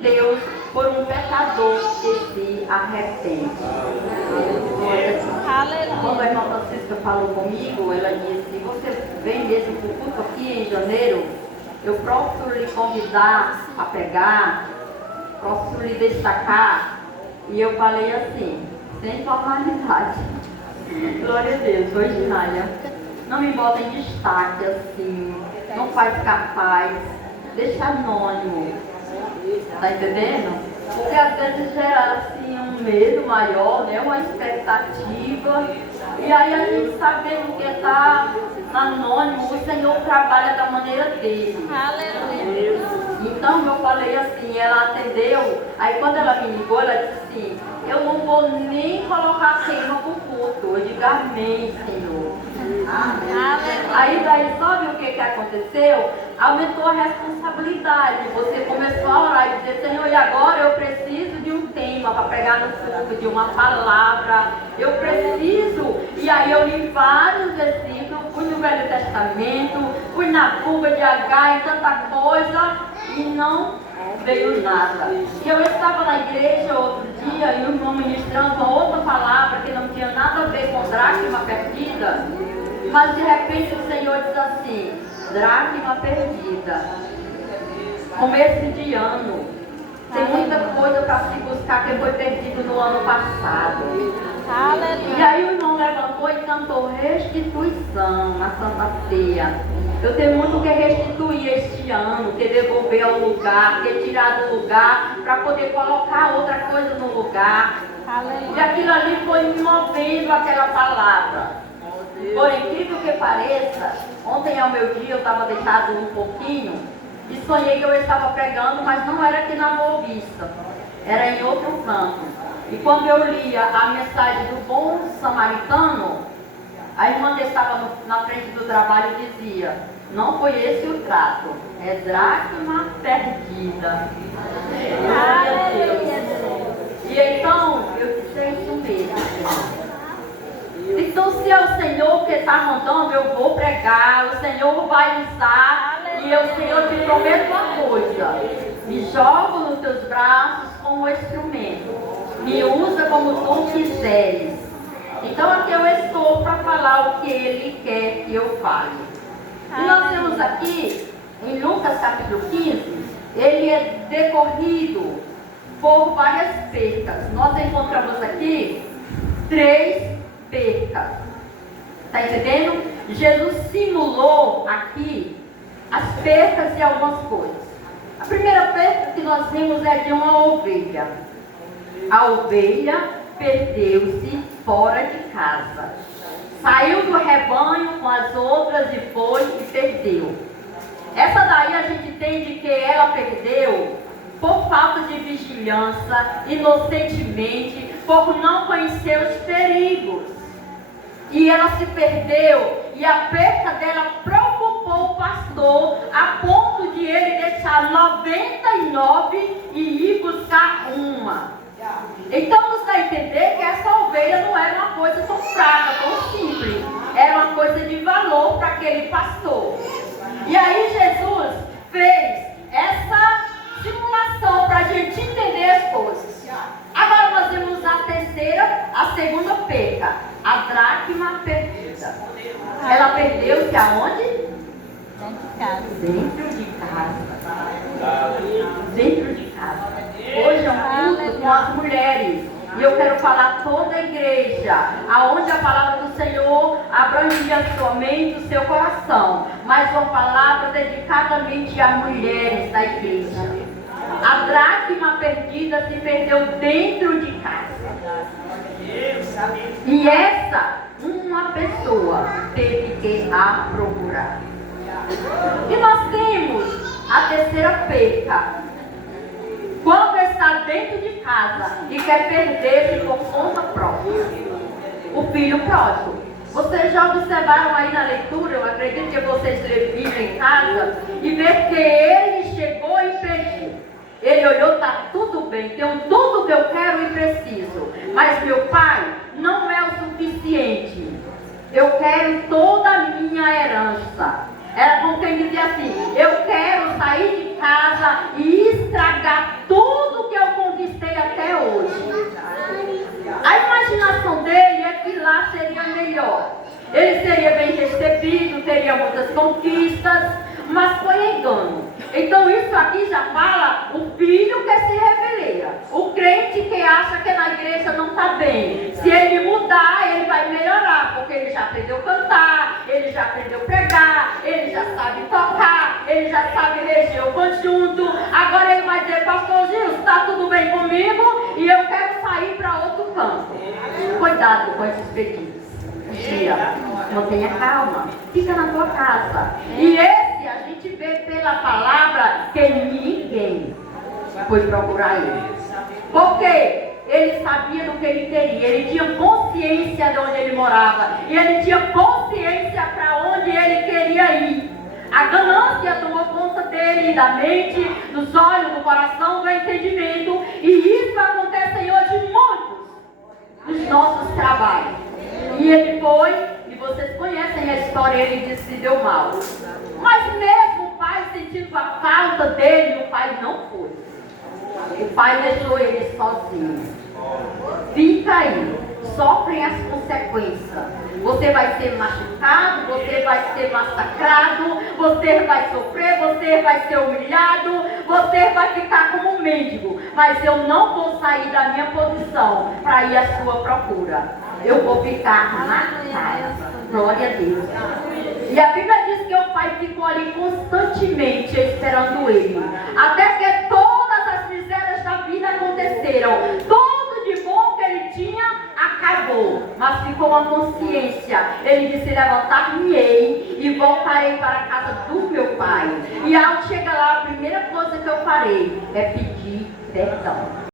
Deus por um pecador que se arrepende. Quando a irmã Francisca falou comigo, ela disse: você vem mesmo para o culto aqui em janeiro? Eu posso lhe convidar a pregar, posso lhe destacar? E eu falei assim, sem formalidade: glória a Deus, hoje Nália, não me bota em destaque assim, não faz capaz, deixa anônimo. Tá entendendo? Porque às vezes gera assim um medo maior, né? Uma expectativa. E aí a gente sabendo que está anônimo, o Senhor trabalha da maneira dele. Aleluia. Então eu falei assim, ela atendeu. Aí quando ela me ligou, ela disse assim: eu não vou nem colocar tema para o culto. Eu digo: amém, Senhor. Aí daí sabe o que aconteceu? Aumentou a responsabilidade. Você começou a orar e dizer: Senhor, e agora eu preciso de um tema para pegar no culto, de uma palavra. Eu preciso. E aí eu li vários versículos, fui no Velho Testamento, fui na fuga de Agar, em tanta coisa, e não veio nada. E eu estava na igreja outro dia e o irmão ministrando uma outra palavra que não tinha nada a ver com dracma perdida. Mas de repente o Senhor diz assim: dracma perdida. Começo de ano. Tem muita coisa para se buscar que foi perdido no ano passado. E aí o irmão levantou e cantou restituição na Santa Ceia. Eu tenho muito que restituir este ano, que devolver ao lugar, que tirar do lugar para poder colocar outra coisa no lugar. E aquilo ali foi me movendo aquela palavra. Por incrível que pareça, ontem ao meu dia eu estava deitado um pouquinho e sonhei que eu estava pregando, mas não era aqui na Boa Vista, era em outro canto. E quando eu lia a mensagem do bom samaritano, a irmã que estava na frente do trabalho dizia: não foi esse o trato, é dracma perdida. Glória a Deus. E então eu disse: é isso mesmo. Então, se é o Senhor que está mandando, eu vou pregar, o Senhor vai usar, e o Senhor te prometo uma coisa: me jogo nos teus braços como instrumento, me usa como tu quiseres. Então, aqui eu estou para falar o que Ele quer que eu fale. E nós temos aqui, em Lucas capítulo 15, ele é decorrido por várias percas. Nós encontramos aqui 3 percas. Está entendendo? Jesus simulou aqui as percas de algumas coisas. A primeira perca que nós vimos é de uma ovelha. A ovelha perdeu-se fora de casa. Saiu do rebanho com as outras e foi e perdeu. Essa daí a gente entende que ela perdeu por falta de vigilância, inocentemente, por não conhecer os perigos. E ela se perdeu, e a perca dela preocupou o pastor a ponto de ele deixar 99 e ir buscar uma. Então nos dá a entender que essa ovelha não era uma coisa tão fraca, tão simples. Era uma coisa de valor para aquele pastor. E aí Jesus fez essa simulação para a gente entender as coisas. Agora nós vemos a segunda perca, a dracma perdida. Ela perdeu-se aonde? Dentro de casa. Dentro de casa. Hoje é um culto com as mulheres. E eu quero falar toda a igreja, aonde a palavra do Senhor abrangia somente o seu coração, mas uma palavra dedicadamente a mulheres da igreja. A dracma perdida se perdeu dentro de casa. E uma pessoa teve que a procurar. E nós temos a terceira perca. Quando está dentro de casa e quer perder-se por conta própria. O filho pródigo. Vocês já observaram aí na leitura, eu acredito que vocês viram em casa, e ver que ele chegou e pediu. Ele olhou: está tudo bem, tenho tudo que eu quero e preciso, mas meu pai não é o suficiente. Eu quero toda a minha herança. Era como quem dizia assim: eu quero sair de casa e estragar tudo aqui já fala o filho que se revela. O crente que acha que na igreja não está bem. Se ele mudar, ele vai melhorar, porque ele já aprendeu a cantar, ele já aprendeu a pregar, ele já sabe tocar, ele já sabe reger o conjunto. Agora ele vai dizer, pastor Gil, está tudo bem comigo e eu quero sair para outro campo. Cuidado com esses pedidos. Dia, mantenha calma, fica na tua casa. E esse a gente vê pela palavra que ninguém foi procurar ele. Porque ele sabia do que ele queria, ele tinha consciência de onde ele morava, e ele tinha consciência para onde ele queria ir. A ganância tomou conta dele, da mente, dos olhos, do coração, do entendimento, e isso acontece hoje muito nos nossos trabalhos. E ele foi, e vocês conhecem a história, ele disse que deu mal. Mas mesmo o pai sentindo a falta dele, o pai não foi. O pai deixou ele sozinho. Fica aí, sofrem as consequências. Você vai ser machucado, você vai ser massacrado, você vai sofrer, você vai ser humilhado, você vai ficar como um mendigo. Mas eu não vou sair da minha posição para ir à sua procura. Eu vou ficar na casa. Glória a Deus. E a Bíblia diz que o pai ficou ali constantemente esperando ele. Até que todas as misérias da vida aconteceram. Tudo de bom que ele tinha acabou. Mas ficou uma consciência. Ele disse, levantar-me-ei e voltarei para a casa do meu pai. E ao chegar lá, a primeira coisa que eu farei é pedir perdão.